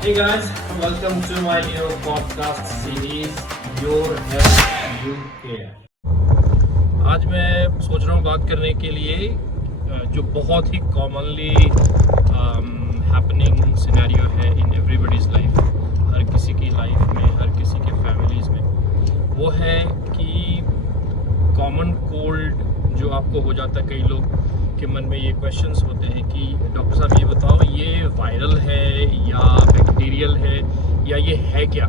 Hey guys, welcome to my new podcast series Your Health You Care। आज मैं सोच रहा हूँ बात करने के लिए जो बहुत ही कॉमनली हैपनिंग सिनेरियो है इन एवरीबॉडीज़ लाइफ, हर किसी की लाइफ में, हर किसी के फैमिलीज़ में, वो है कि कॉमन कोल्ड जो आपको हो जाता है। कई लोग के मन में ये क्वेश्चंस होते हैं कि डॉक्टर साहब ये बताओ, ये वायरल है या बैक्टीरियल है या ये है क्या,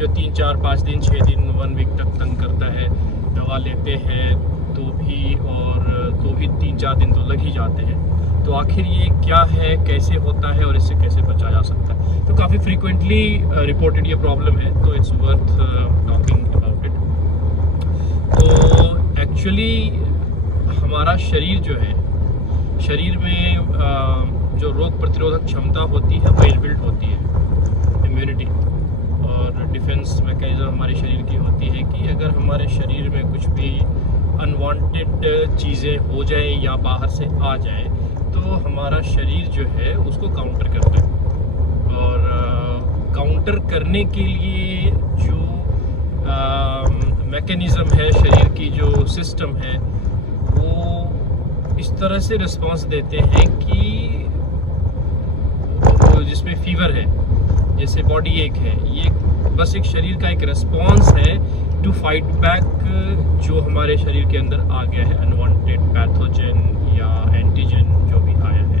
जो 3, 4, 5 दिन, 6 दिन, 1 वीक तक तंग करता है। दवा लेते हैं तो भी 3-4 दिन तो लग ही जाते हैं। तो आखिर ये क्या है, कैसे होता है और इससे कैसे बचा जा सकता है? तो काफ़ी फ्रीक्वेंटली रिपोर्टेड ये प्रॉब्लम है, तो it's worth talking about it. तो एक्चुअली हमारा शरीर जो है, शरीर में जो रोग प्रतिरोधक क्षमता होती है वो इनबिल्ट होती है, इम्यूनिटी और डिफेंस मैकेनिज्म हमारे शरीर की होती है कि अगर हमारे शरीर में कुछ भी अनवांटेड चीज़ें हो जाए या बाहर से आ जाए तो हमारा शरीर जो है उसको काउंटर करता है। और काउंटर करने के लिए जो मैकेनिज़्म है, शरीर की जो सिस्टम है, वो इस तरह से रिस्पांस देते हैं कि जिसमें फीवर है, जैसे बॉडी एक है, ये बस एक शरीर का एक रिस्पांस है टू फाइट बैक जो हमारे शरीर के अंदर आ गया है, अनवांटेड पैथोजन या एंटीजन जो भी आया है।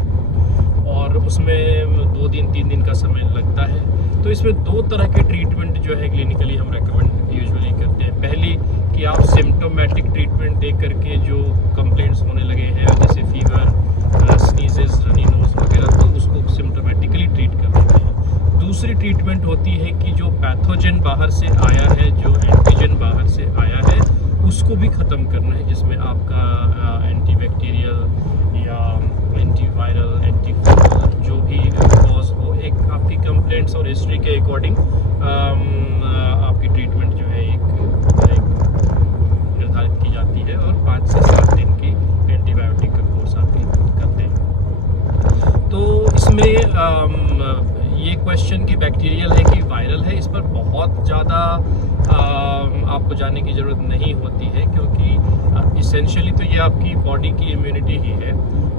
और उसमें 2 दिन 3 दिन का समय लगता है। तो इसमें 2 तरह के ट्रीटमेंट जो है क्लिनिकली हम रेकमेंड यूजुअली करते हैं। पहली कि आप सिम्टोमेटिक ट्रीटमेंट दे करके जो कंप्लेंट्स होने लगे हैं, जैसे फीवर, स्नीजेस, रनी नोज वगैरह, तो उसको सिम्टोमेटिकली ट्रीट कर देते हैं। दूसरी ट्रीटमेंट होती है कि जो पैथोजन बाहर से आया है, जो एंटीजन बाहर से आया है, उसको भी ख़त्म करना है, जिसमें आपका एंटीबैक्टीरियल या एंटीवायरल, एंटीफंगल जो भी कॉज हो, एक आपकी कंप्लेंट्स और हिस्ट्री के अकॉर्डिंग आपकी ट्रीटमेंट जो है एक निर्धारित की जाती है और 5 से 7 दिन की एंटीबायोटिक का कोर्स आपकी करते हैं। तो इसमें ये क्वेश्चन कि बैक्टीरियल है कि वायरल है, इस पर बहुत ज़्यादा आपको जानने की ज़रूरत नहीं होती है, क्योंकि इसेंशियली तो ये आपकी बॉडी की इम्यूनिटी ही है।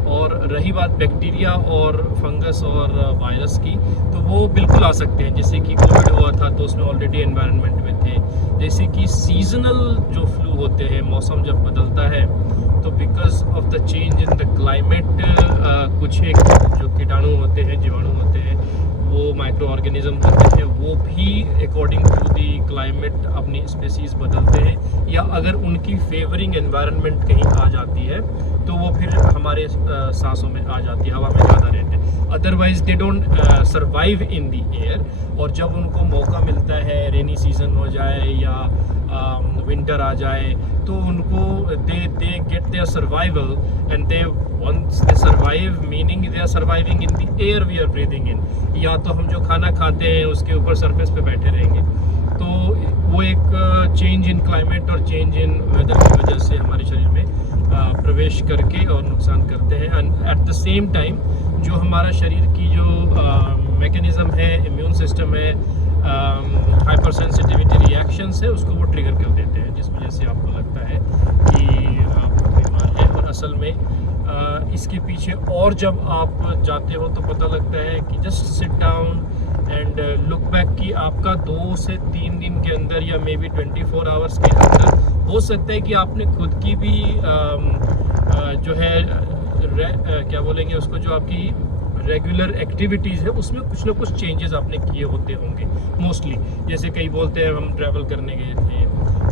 और रही बात बैक्टीरिया और फंगस और वायरस की, तो वो बिल्कुल आ सकते हैं। जैसे कि कोविड हुआ था तो उसमें ऑलरेडी एनवायरनमेंट में थे। जैसे कि सीजनल जो फ्लू होते हैं, मौसम जब बदलता है तो because of the change in the climate कुछ एक जो कीटाणु होते हैं, जीवाणु होते हैं, वो माइक्रो ऑर्गेनिज्म होते हैं, वो भी अकॉर्डिंग टू दी क्लाइमेट अपनी स्पीसीज़ बदलते हैं। या अगर उनकी फेवरिंग एनवायरनमेंट कहीं आ जाती है तो वो फिर हमारे सांसों में आ जाती है, हवा में ज़्यादा रहते हैं। Otherwise they don't survive in the air. और जब उनको मौका मिलता है, रेनी सीजन हो जाए या विंटर आ जाए, तो उनको they get their survival and they once they survive, meaning they are surviving in the air we are breathing in. या तो हम जो खाना खाते हैं उसके ऊपर सरफेस पे बैठे रहेंगे, तो वो एक चेंज इन क्लाइमेट और चेंज इन वेदर की वजह से हमारे शरीर में प्रवेश करके और नुकसान करते हैं। And at the same time जो हमारा शरीर की जो मैकेनिज़्म है, इम्यून सिस्टम है, हाइपर सेंसिटिविटी रिएक्शंस है, उसको वो ट्रिगर कर देते हैं, जिस वजह से आपको लगता है कि आप बीमार हैं। और असल में इसके पीछे और जब आप जाते हो तो पता लगता है कि just sit down and look back कि आपका 2 से 3 दिन के अंदर या मे बी 24 आवर्स के अंदर हो सकता है कि आपने खुद की भी जो है क्या बोलेंगे उसको, जो आपकी रेगुलर एक्टिविटीज़ है उसमें कुछ ना कुछ चेंजेस आपने किए होते होंगे मोस्टली। जैसे कई बोलते हैं हम ट्रैवल करने गए थे,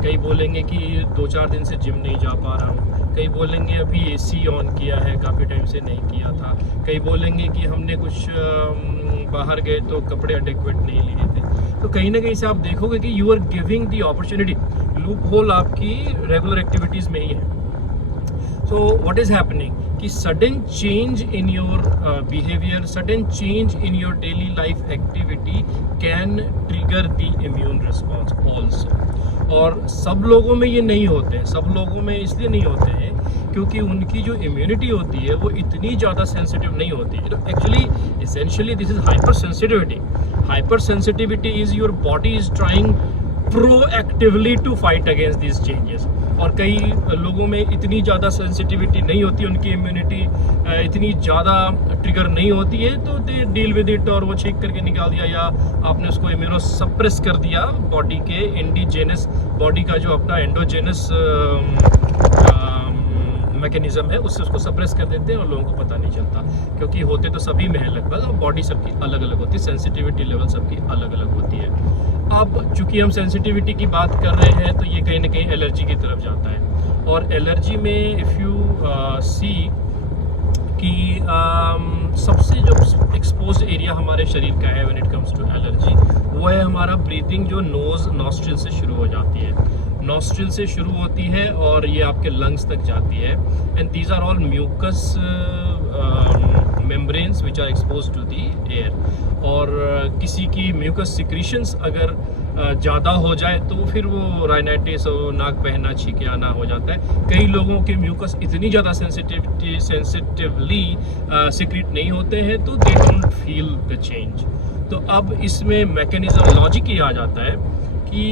कई बोलेंगे कि 2-4 दिन से जिम नहीं जा पा रहा हूँ, कई बोलेंगे अभी एसी ऑन किया है, काफ़ी टाइम से नहीं किया था, कई बोलेंगे कि हमने कुछ बाहर गए तो कपड़े एडिक्वेट नहीं लिए थे। तो कहीं ना कहीं से आप देखोगे कि you are giving the opportunity, loophole आपकी रेगुलर एक्टिविटीज़ में ही है। So what is happening कि sudden change in your behavior, sudden change in your daily life activity can trigger the immune response also। और सब लोगों में ये नहीं होते हैं, सब लोगों में इसलिए नहीं होते हैं क्योंकि उनकी जो इम्यूनिटी होती है वो इतनी ज़्यादा सेंसिटिव नहीं होती है। तो actually essentially this is hypersensitivity. Hypersensitivity is your body is trying proactively to fight against these changes. और कई लोगों में इतनी ज़्यादा सेंसिटिविटी नहीं होती, उनकी इम्यूनिटी इतनी ज़्यादा ट्रिगर नहीं होती है, तो दे डील विद इट और वो छींक करके निकाल दिया, या आपने उसको इम्यूनो सप्रेस कर दिया बॉडी के इंडिजेनस, बॉडी का जो अपना एंडोजेनस मैकेनिज्म है उससे उसको सप्रेस कर देते हैं और लोगों को पता नहीं चलता, क्योंकि होते तो सभी में है लगभग, और बॉडी सबकी अलग अलग होती है, सेंसिटिविटी लेवल सबकी अलग अलग होती है। अब चूंकि हम सेंसिटिविटी की बात कर रहे हैं तो ये कहीं ना कहीं एलर्जी की तरफ जाता है, और एलर्जी में इफ़ यू सी कि सबसे जो एक्सपोज्ड एरिया हमारे शरीर का है when it comes to allergy, वो है हमारा ब्रीदिंग, जो नोज़ नॉस्ट्रिल से शुरू हो जाती है, नॉस्ट्रिल से शुरू होती है और ये आपके लंग्स तक जाती है, and these are all mucus membranes which are expose to the air. और किसी की म्यूकस सिक्रीशंस अगर ज़्यादा हो जाए तो फिर वो राइनाइटिस और नाक बहना, छींके आना हो जाता है। कई लोगों के म्यूकस इतनी ज़्यादा सेंसिटिवली सिक्रीट नहीं होते हैं तो they don't feel the change. तो अब इसमें मैकेनिज्म लॉजिक ये आ जाता है कि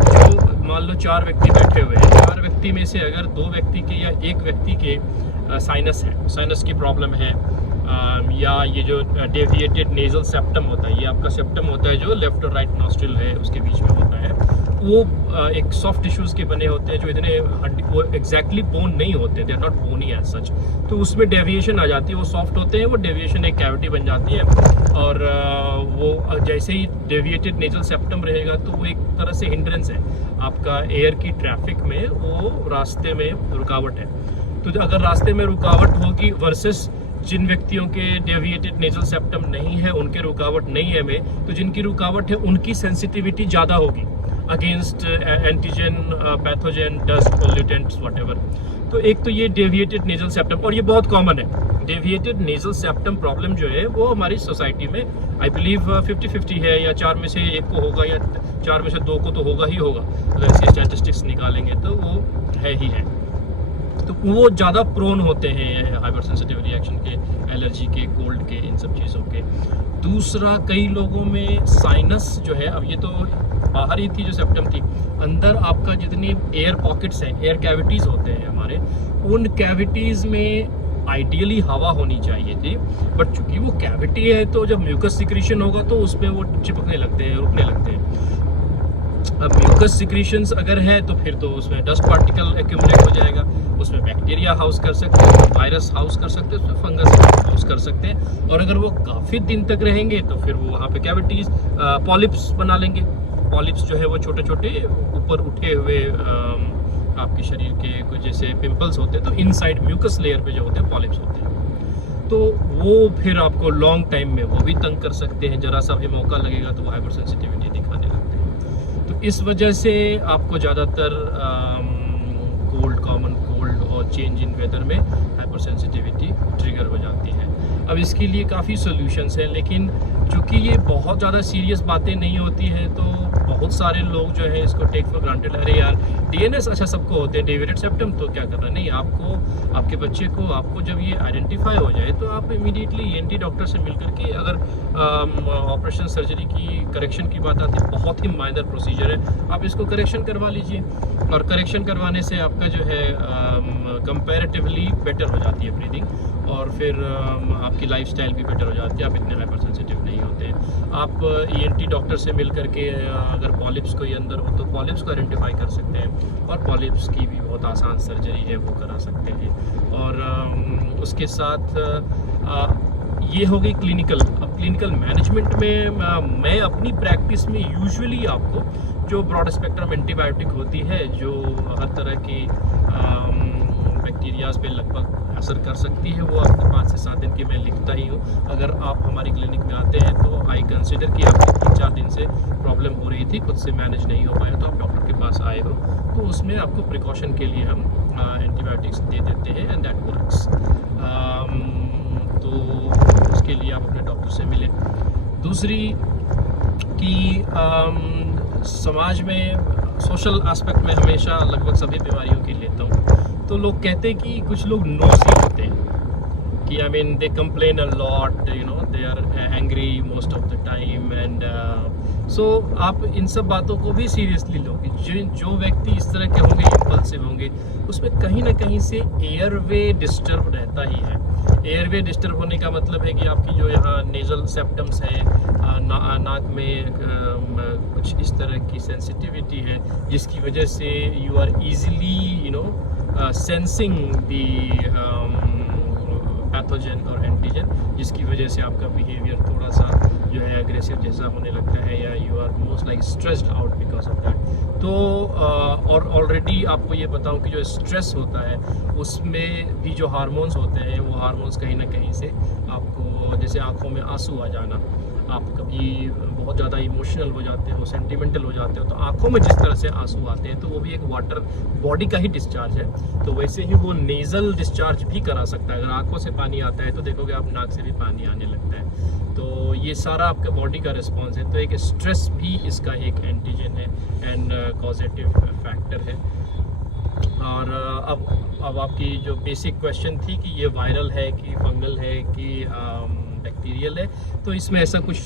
जो मान लो 4 व्यक्ति बैठे हुए हैं, 4 व्यक्ति में से अगर 2 व्यक्ति के या 1 व्यक्ति के साइनस है, साइनस की प्रॉब्लम है, या ये जो डेविएटेड नेजल सेप्टम होता है, ये आपका सेप्टम होता है जो लेफ्ट और राइट नॉस्ट्रिल है उसके बीच में होता है, वो एक सॉफ्ट टिश्यूज़ के बने होते हैं जो इतने वो एग्जैक्टली बोन नहीं होते, they are not bony as such, तो उसमें डेविएशन आ जाती है, वो सॉफ्ट होते हैं, वो डेविएशन एक कैविटी बन जाती है, और वो जैसे ही डेविएटेड नेजल सेप्टम रहेगा तो वो एक तरह से हिंड्रेंस है आपका एयर की ट्रैफिक में, वो रास्ते में रुकावट है। तो अगर रास्ते में रुकावट होगी वर्सेस जिन व्यक्तियों के डेविएटेड नेजल सेप्टम नहीं है, उनके रुकावट नहीं है में, तो जिनकी रुकावट है उनकी सेंसिटिविटी ज़्यादा होगी against antigen, pathogen, dust, pollutants, whatever. तो एक तो ये डेविएटेड नेजल सेप्टम, और ये बहुत कॉमन है, डेविएटेड नेजल सेप्टम प्रॉब्लम जो है वो हमारी सोसाइटी में आई बिलीव 50-50 है, या 4 में से 1 को होगा या 4 में से 2 को तो होगा ही होगा, अगर इसकी स्टैटिस्टिक्स निकालेंगे तो वो है ही है। तो वो ज़्यादा प्रोन होते हैं हाइपर सेंसिटिव रिएक्शन के, एलर्जी के, कोल्ड के, इन सब चीज़ों के। दूसरा, कई लोगों में साइनस जो है, अब ये तो बाहर ही थी जो सेप्टम थी, अंदर आपका जितनी एयर पॉकेट्स हैं, एयर कैविटीज़ होते हैं हमारे, उन कैविटीज़ में आइडियली हवा होनी चाहिए थी, बट चूंकि वो कैविटी है तो जब म्यूकस सिक्रीशन होगा तो उसमें वो चिपकने लगते हैं, रुकने लगते हैं। अब म्यूकस सिक्रीशंस अगर है तो फिर तो उसमें डस्ट पार्टिकल एक्यूमुलेट हो जाएगा, उसमें बैक्टीरिया हाउस कर सकते हैं, वायरस हाउस कर सकते हैं, उसमें फंगस हाउस कर सकते हैं, और अगर वो काफ़ी दिन तक रहेंगे तो फिर वो वहाँ पे कैविटीज़, पॉलिप्स बना लेंगे। पॉलिप्स जो है वो छोटे छोटे ऊपर उठे हुए आपके शरीर के कुछ जैसे पिंपल्स होते हैं, तो इनसाइड म्यूकस लेयर पे जो होते हैं पॉलिप्स होते हैं, तो वो फिर आपको लॉन्ग टाइम में वो भी तंग कर सकते हैं, जरा सा भी मौका लगेगा तो वो हाइपर सेंसिटिविटी दिखाने लगते हैं। तो इस वजह से आपको ज़्यादातर कोल्ड, कॉमन कोल्ड और चेंज इन वेदर में हाइपर सेंसिटिविटी ट्रिगर हो जाती है। अब इसके लिए काफ़ी सॉल्यूशंस हैं, लेकिन चूँकि ये बहुत ज़्यादा सीरियस बातें नहीं होती हैं तो बहुत सारे लोग जो है इसको टेक फॉर ग्रांटेड, अरे यार डीएनएस अच्छा सबको होते हैं, डेविएटेड सेप्टम तो क्या करना। नहीं, आपको, आपके बच्चे को, आपको जब ये आइडेंटिफाई हो जाए तो आप इमीडिएटली ईएनटी डॉक्टर से मिल करके, अगर ऑपरेशन सर्जरी की करेक्शन की बात आती है, बहुत ही माइनर प्रोसीजर है, आप इसको करेक्शन करवा लीजिए, और करेक्शन करवाने से आपका जो है कंपैरेटिवली बेटर हो जाती है ब्रीदिंग, और फिर आपकी लाइफस्टाइल भी बेटर हो जाती है, आप इतने हाइपर सेंसिटिव नहीं होते हैं। आप ईएनटी डॉक्टर से मिल करके अगर पॉलिप्स कोई अंदर हो तो पॉलिप्स को आइडेंटिफाई कर सकते हैं, और पॉलिप्स की भी बहुत आसान सर्जरी है वो करा सकते हैं। और उसके साथ ये हो गई क्लिनिकल। अब क्लिनिकल मैनेजमेंट में मैं अपनी प्रैक्टिस में यूजुअली आपको जो ब्रॉड स्पेक्ट्रम एंटीबायोटिक होती है, जो हर तरह की बैक्टीरियाज पे लगभग असर कर सकती है, वो आपको 5 से 7 दिन की मैं लिखता ही हूँ। अगर आप हमारी क्लिनिक में आते हैं तो आई कंसिडर कि आपको 3-4 दिन से प्रॉब्लम हो रही थी, खुद से मैनेज नहीं हो पाया, तो आप डॉक्टर के पास आए हो, तो उसमें आपको प्रिकॉशन के लिए हम एंटीबायोटिक्स दे देते हैं, एंड दैट वर्क्स। तो उसके लिए आप अपने डॉक्टर से मिलें। दूसरी कि समाज में सोशल एस्पेक्ट में हमेशा लगभग सभी बीमारियों की लेता हूँ, तो लोग कहते हैं कि कुछ लोग नोज़ी होते हैं, कि I mean they complain a lot, you know, they are angry most of the time and so आप इन सब बातों को भी सीरियसली लो कि जो व्यक्ति इस तरह के होंगे, इम्पल्सिव होंगे, उसमें कहीं ना कहीं से एयरवे डिस्टर्ब रहता ही है। एयरवे डिस्टर्ब होने का मतलब है कि आपकी जो यहाँ नेजल सेप्टम्स है, नाक में कुछ इस तरह की सेंसिटिविटी है, जिसकी वजह से you are easily, you know, sensing the pathogen और एंटीजन, जिसकी वजह से आपका बिहेवियर थोड़ा सा जो है एग्रेसिव जैसा होने लगता है, या you are most like stressed out because of that. तो और ऑलरेडी आपको ये बताऊं कि जो स्ट्रेस होता है उसमें भी जो हार्मोन्स होते हैं, वो हार्मोन्स कहीं ना कहीं से आपको, जैसे आंखों में आंसू आ जाना, आप कभी बहुत ज़्यादा इमोशनल हो जाते हो, सेंटिमेंटल हो जाते हो, तो आंखों में जिस तरह से आंसू आते हैं तो वो भी एक वाटर बॉडी का ही डिस्चार्ज है। तो वैसे ही वो नेज़ल डिस्चार्ज भी करा सकता है। अगर आंखों से पानी आता है तो देखोगे आप नाक से भी पानी आने लगता है। तो ये सारा आपके बॉडी का रिस्पॉन्स है। तो एक स्ट्रेस भी इसका एक एंटीजन है एंड कॉजेटिव फैक्टर है। और अब आपकी जो बेसिक क्वेश्चन थी कि ये वायरल है कि फंगल है कि बैक्टीरियल है, तो इसमें ऐसा कुछ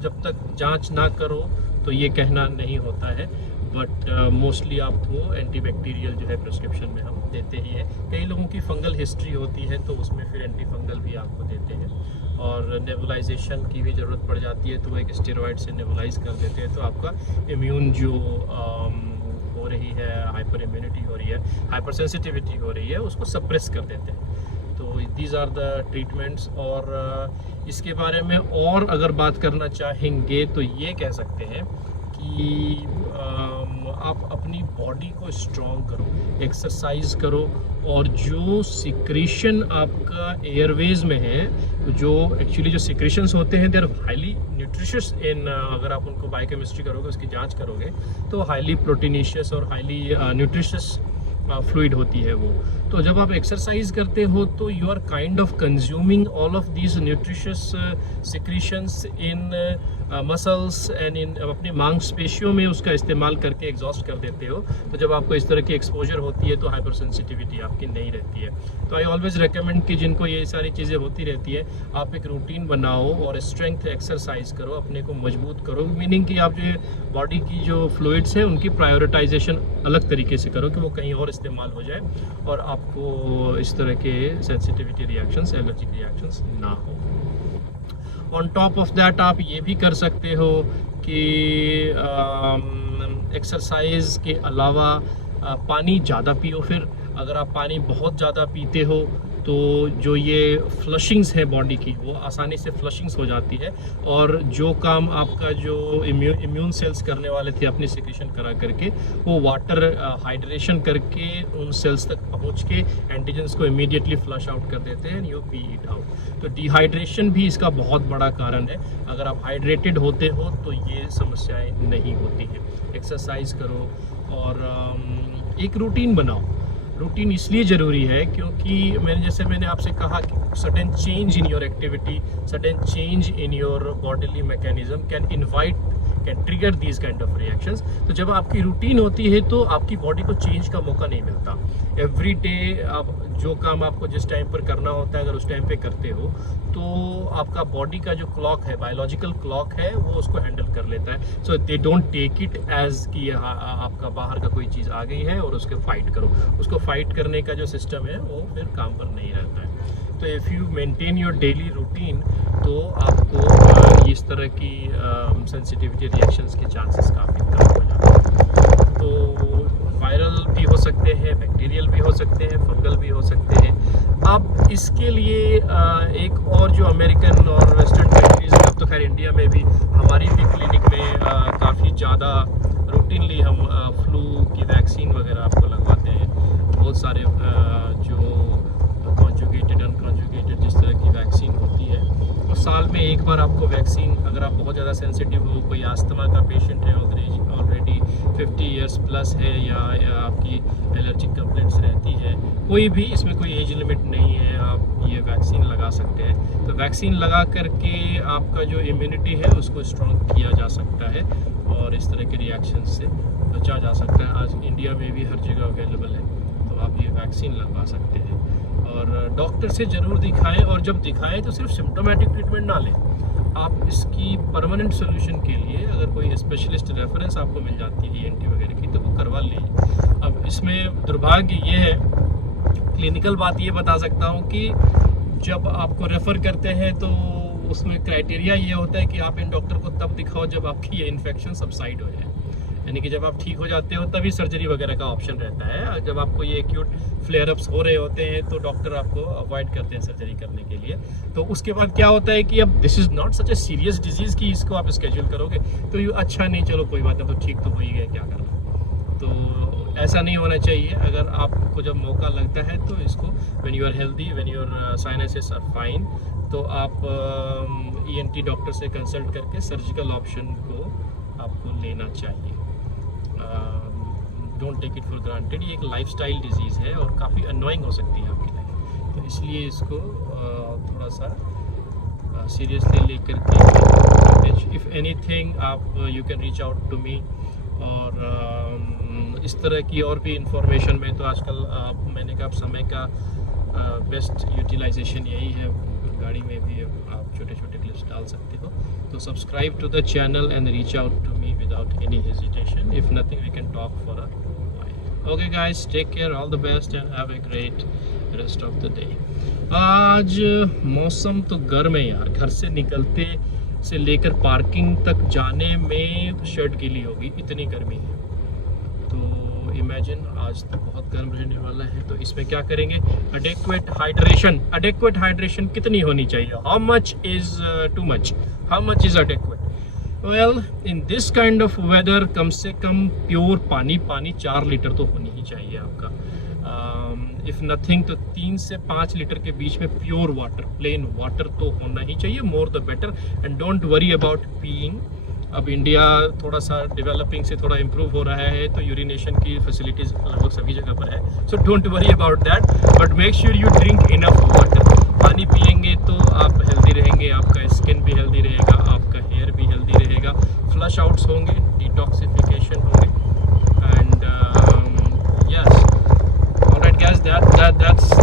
जब तक जांच ना करो तो ये कहना नहीं होता है। बट मोस्टली आपको एंटीबैक्टीरियल जो है प्रिस्क्रिप्शन में हम देते ही हैं। कई लोगों की फंगल हिस्ट्री होती है तो उसमें फिर एंटी फंगल भी आपको देते हैं। और नेबुलाइजेशन की भी ज़रूरत पड़ जाती है तो एक स्टेरॉइड से नेबुलाइज कर देते हैं, तो आपका इम्यून जो हो रही है, हाइपर इम्यूनिटी हो रही है, हाइपर सेंसिटिविटी हो रही है, उसको सप्रेस कर देते हैं। तो दीज आर द ट्रीटमेंट्स। और इसके बारे में और अगर बात करना चाहेंगे तो ये कह सकते हैं कि आप अपनी बॉडी को स्ट्रॉन्ग करो, एक्सरसाइज करो, और जो सिक्रीशन आपका एयरवेज में है, जो एक्चुअली जो सिक्रीशंस होते हैं दे आर हाईली न्यूट्रिशियस इन, अगर आप उनको बायोकेमिस्ट्री करोगे, उसकी जांच करोगे तो हाईली प्रोटीनिशियस और हाईली न्यूट्रिशियस फ्लूइड होती है वो। तो जब आप एक्सरसाइज करते हो तो you are kind of consuming all of these nutritious secretions in muscles and in, अपने मांसपेशियों में उसका इस्तेमाल करके एग्जॉस्ट कर देते हो। तो जब आपको इस तरह की एक्सपोजर होती है तो हाइपर सेंसिटिविटी आपकी नहीं रहती है। तो आई ऑलवेज रिकमेंड कि जिनको ये सारी चीज़ें होती रहती है, आप एक रूटीन बनाओ और स्ट्रेंथ एक्सरसाइज करो, अपने को मजबूत करो। मीनिंग कि आप जो बॉडी की जो फ्लूइड्स हैं उनकी प्रायोरिटाइजेशन अलग तरीके से करो कि वो कहीं और इस्तेमाल हो जाए और आपको इस तरह के सेंसिटिविटी रिएक्शंस, एलर्जिक रिएक्शंस ना हो। ऑन टॉप ऑफ दैट आप ये भी कर सकते हो कि एक्सरसाइज के अलावा पानी ज़्यादा पियो। फिर अगर आप पानी बहुत ज़्यादा पीते हो तो जो ये फ्लशिंग्स है बॉडी की, वो आसानी से फ्लशिंग्स हो जाती है, और जो काम आपका जो इम्यून सेल्स करने वाले थे अपनी सिक्रीशन करा करके, वो वाटर हाइड्रेशन करके उन सेल्स तक पहुंच के एंटीजन्स को इमीडिएटली फ्लश आउट कर देते हैं, यू पी इट आउट। तो डिहाइड्रेशन भी इसका बहुत बड़ा कारण है। अगर आप हाइड्रेटेड होते हो तो ये समस्याएं नहीं होती हैं। एक्सरसाइज करो और एक रूटीन बनाओ। रूटीन इसलिए ज़रूरी है क्योंकि मैंने आपसे कहा कि sudden change in your activity, sudden change in your bodily mechanism can trigger these kind of reactions. तो जब आपकी रूटीन होती है तो आपकी बॉडी को चेंज का मौका नहीं मिलता। एवरी डे आप जो काम आपको जिस टाइम पर करना होता है, अगर उस टाइम पे करते हो तो आपका बॉडी का जो क्लॉक है, बायोलॉजिकल क्लॉक है, वो उसको हैंडल कर लेता है। So they don't take it as कि आपका बाहर का कोई चीज़ आ गई है और उसके फाइट करो। उसको फाइट करने का जो सिस्टम है वो फिर काम पर नहीं रहता है। तो if you maintain your daily routine तो आपको इस तरह की सेंसिटिविटी रिएक्शंस के चांसेस काफ़ी कम हो जाते हैं। तो वायरल भी हो सकते हैं, बैक्टीरियल भी हो सकते हैं, फंगल भी हो सकते हैं। अब इसके लिए एक और जो अमेरिकन और वेस्टर्न कंट्रीज़ में, अब तो खैर इंडिया में भी हमारी भी क्लिनिक में काफ़ी ज़्यादा रूटीनली हम फ्लू की वैक्सीन वगैरह आपको लगवाते हैं। बहुत सारे जो कॉन्जुगेटेड अनकॉन्जुगेटेड जिस तरह की वैक्सीन होती है, और साल में एक बार आपको वैक्सीन, अगर आप बहुत ज़्यादा सेंसिटिव हो, कोई आस्थमा का पेशेंट है, ऑलरेडी 50 इयर्स प्लस है, या आपकी एलर्जिक कंप्लेंट्स रहती है, कोई भी, इसमें कोई एज लिमिट नहीं है, आप ये वैक्सीन लगा सकते हैं। तो वैक्सीन लगा करके आपका जो इम्यूनिटी है उसको स्ट्रॉन्ग किया जा सकता है और इस तरह के रिएक्शन से बचा जा सकता है। आज इंडिया में भी हर जगह अवेलेबल है, तो आप ये वैक्सीन लगवा सकते हैं। और डॉक्टर से ज़रूर दिखाएं, और जब दिखाएं तो सिर्फ सिम्टोमेटिक ट्रीटमेंट ना लें, आप इसकी परमानेंट सोल्यूशन के लिए अगर कोई स्पेशलिस्ट रेफरेंस आपको मिल जाती है ENT वगैरह की तो वो करवा लीजिए। अब इसमें दुर्भाग्य ये है, क्लिनिकल बात ये बता सकता हूँ कि जब आपको रेफ़र करते हैं तो उसमें क्राइटेरिया ये होता है कि आप इन डॉक्टर को तब दिखाओ जब आपकी ये इन्फेक्शन सबसाइड हो जाए, यानी कि जब आप ठीक हो जाते हो तभी सर्जरी वगैरह का ऑप्शन रहता है। जब आपको ये एक्यूट फ्लेयर अप्स हो रहे होते हैं तो डॉक्टर आपको अवॉइड करते हैं सर्जरी करने के लिए। तो उसके बाद क्या होता है कि अब this is not such a serious disease कि इसको आप स्केड्यूल करोगे तो ये अच्छा नहीं, चलो कोई बात नहीं, तो ठीक तो हो ही गया, क्या करना। तो ऐसा नहीं होना चाहिए। अगर आपको जब मौका लगता है तो इसको when you are healthy, when your sinuses are fine, तो आप ENT डॉक्टर से कंसल्ट करके सर्जिकल ऑप्शन को आपको लेना चाहिए। Don't take it for granted. ये एक लाइफस्टाइल डिजीज़ है और काफ़ी अनोइंग हो सकती है आपकी लाइफ, तो इसलिए इसको थोड़ा सा सीरियसली लेकर के इफ़ एनीथिंग आप you can reach out to me. और इस तरह की और भी इंफॉर्मेशन में तो आजकल मैंने कहा समय का बेस्ट यूटिलाइजेशन यही है, गाड़ी में भी आप छोटे छोटे क्लिप्स डाल सकते हो। तो subscribe to the channel and reach out to me without any hesitation. If nothing we can talk for a while. Okay guys, take care, all the best and have a great rest of the day. आज मौसम तो गर्म है यार, घर से निकलते से लेकर पार्किंग तक जाने में शर्ट गीली होगी, इतनी गर्मी है। तो इमेजिन आज तो बहुत गर्म रहने वाला है। तो इसमें क्या करेंगे, अडेक्वेट हाइड्रेशन। अडेक्वेट हाइड्रेशन कितनी होनी चाहिए, how much is too much, how much is adequate. Well in this kind of weather कम से कम प्योर पानी 4 लीटर तो होनी ही चाहिए आपका। इफ़ नथिंग तो 3 से 5 लीटर के बीच में प्योर वाटर, प्लेन वाटर तो होना ही चाहिए, more the better. And don't worry about peeing. अब इंडिया थोड़ा सा डेवलपिंग से थोड़ा इम्प्रूव हो रहा है, तो यूरिनेशन की फैसिलिटीज़ लगभग सभी जगह पर है, so don't worry about that, but make sure you drink enough water. पानी पिएंगे तो आप हेल्दी रहेंगे, आपका स्किन भी हेल्दी रहेगा, आपका हेयर भी हेल्दी रहेगा, फ्लश आउट्स होंगे, डिटॉक्सिफिकेशन होंगे। And yes, alright guys, that's